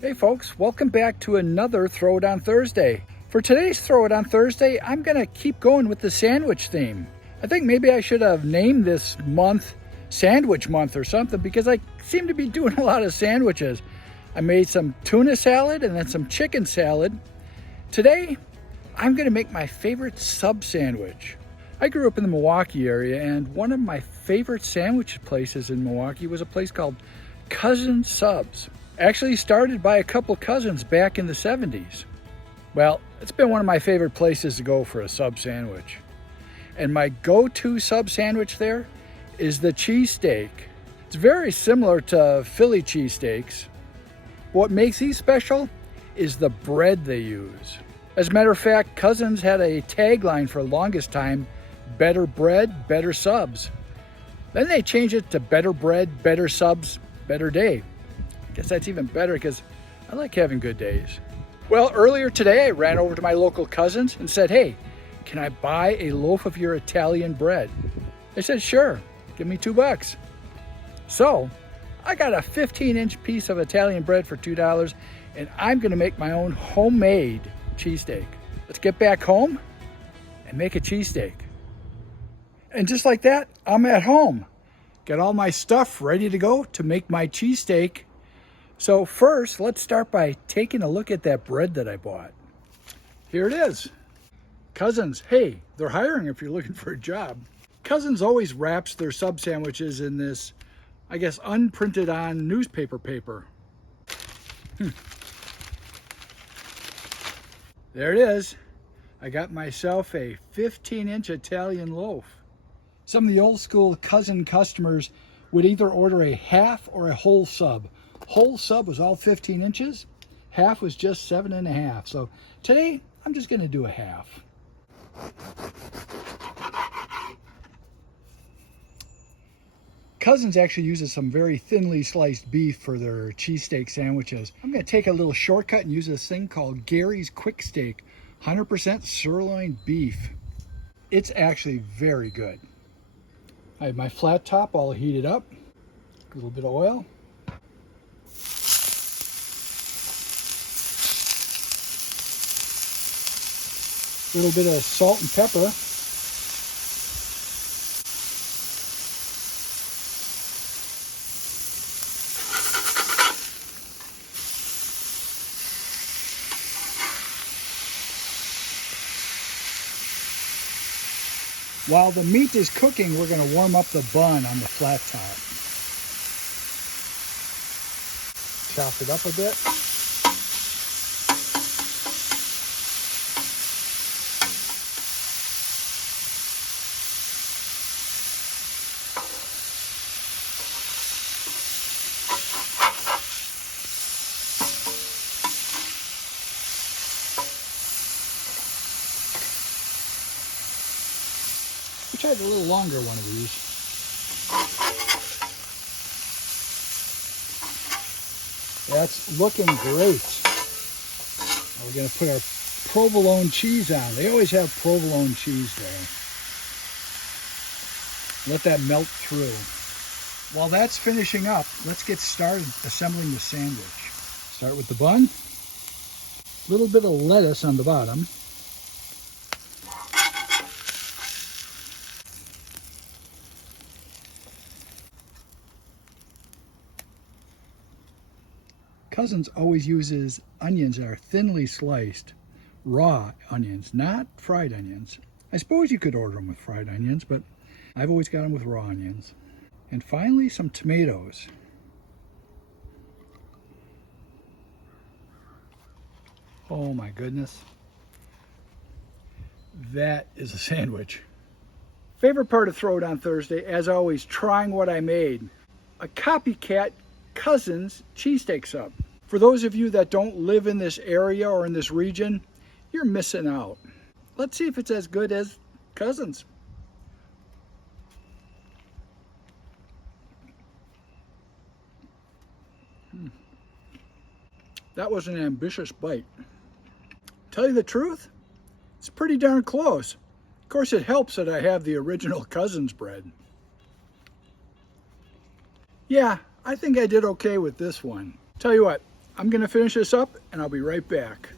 Hey folks, welcome back to another Throw It On Thursday. For today's Throw It On Thursday, I'm gonna keep going with the sandwich theme. I think maybe I should have named this month Sandwich Month or something because I seem to be doing a lot of sandwiches. I made some tuna salad and then some chicken salad. Today, I'm gonna make my favorite sub sandwich. I grew up in the Milwaukee area, and one of my favorite sandwich places in Milwaukee was a place called Cousins Subs. Actually started by a couple cousins back in the 70s. Well, it's been one of my favorite places to go for a sub sandwich. And my go-to sub sandwich there is the cheesesteak. It's very similar to Philly cheesesteaks. What makes these special is the bread they use. As a matter of fact, Cousins had a tagline for the longest time, better bread, better subs. Then they changed it to better bread, better subs, better day. I guess that's even better because I like having good days. Well, earlier today, I ran over to my local Cousins and said, hey, can I buy a loaf of your Italian bread? They said, sure, give me $2. So I got a 15-inch piece of Italian bread for $2, and I'm gonna make my own homemade cheesesteak. Let's get back home and make a cheesesteak. And just like that, I'm at home. Got all my stuff ready to go to make my cheesesteak. So first, let's start by taking a look at that bread that I bought. Here it is. Cousins, hey, they're hiring if you're looking for a job. Cousins always wraps their sub sandwiches in this, I guess, unprinted on newspaper paper. There it is. I got myself a 15-inch Italian loaf. Some of the old school Cousin customers would either order a half or a whole sub. Whole sub was all 15 inches, half was just 7.5. So today, I'm just gonna do a half. Cousins actually uses some very thinly sliced beef for their cheesesteak sandwiches. I'm gonna take a little shortcut and use this thing called Gary's Quick Steak, 100% sirloin beef. It's actually very good. I have my flat top all heated up, a little bit of oil. A little bit of salt and pepper. While the meat is cooking, we're going to warm up the bun on the flat top. Chop it up a bit. We tried a little longer one of these. That's looking great. Now we're going to put our provolone cheese on. They always have provolone cheese there. Let that melt through. While that's finishing up, let's get started assembling the sandwich. Start with the bun. A little bit of lettuce on the bottom. Cousins always uses onions that are thinly sliced, raw onions, not fried onions. I suppose you could order them with fried onions, but I've always got them with raw onions. And finally, some tomatoes. Oh my goodness. That is a sandwich. Favorite part of Throw It On Thursday, as always, trying what I made. A copycat Cousins cheesesteak sub. For those of you that don't live in this area or in this region, you're missing out. Let's see if it's as good as Cousins. That was an ambitious bite. Tell you the truth, it's pretty darn close. Of course, it helps that I have the original Cousins bread. Yeah, I think I did okay with this one. Tell you what, I'm going to finish this up and I'll be right back.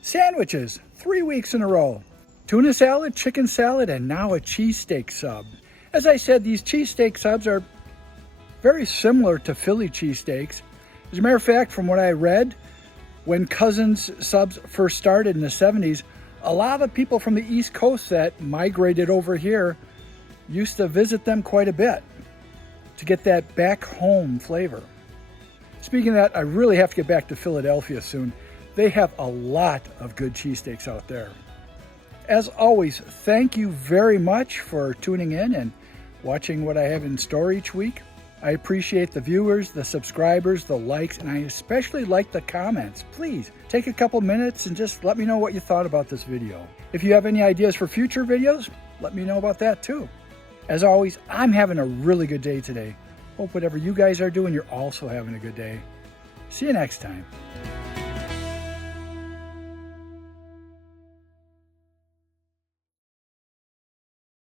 Sandwiches, 3 weeks in a row. Tuna salad, chicken salad, and now a cheesesteak sub. As I said, these cheesesteak subs are very similar to Philly cheesesteaks. As a matter of fact, from what I read, when Cousins Subs first started in the 70s, a lot of people from the East Coast that migrated over here used to visit them quite a bit to get that back home flavor. Speaking of that, I really have to get back to Philadelphia soon. They have a lot of good cheesesteaks out there. As always, thank you very much for tuning in and watching what I have in store each week. I appreciate the viewers, the subscribers, the likes, and I especially like the comments. Please take a couple minutes and just let me know what you thought about this video. If you have any ideas for future videos, let me know about that too. As always, I'm having a really good day today. Hope whatever you guys are doing, you're also having a good day. See you next time.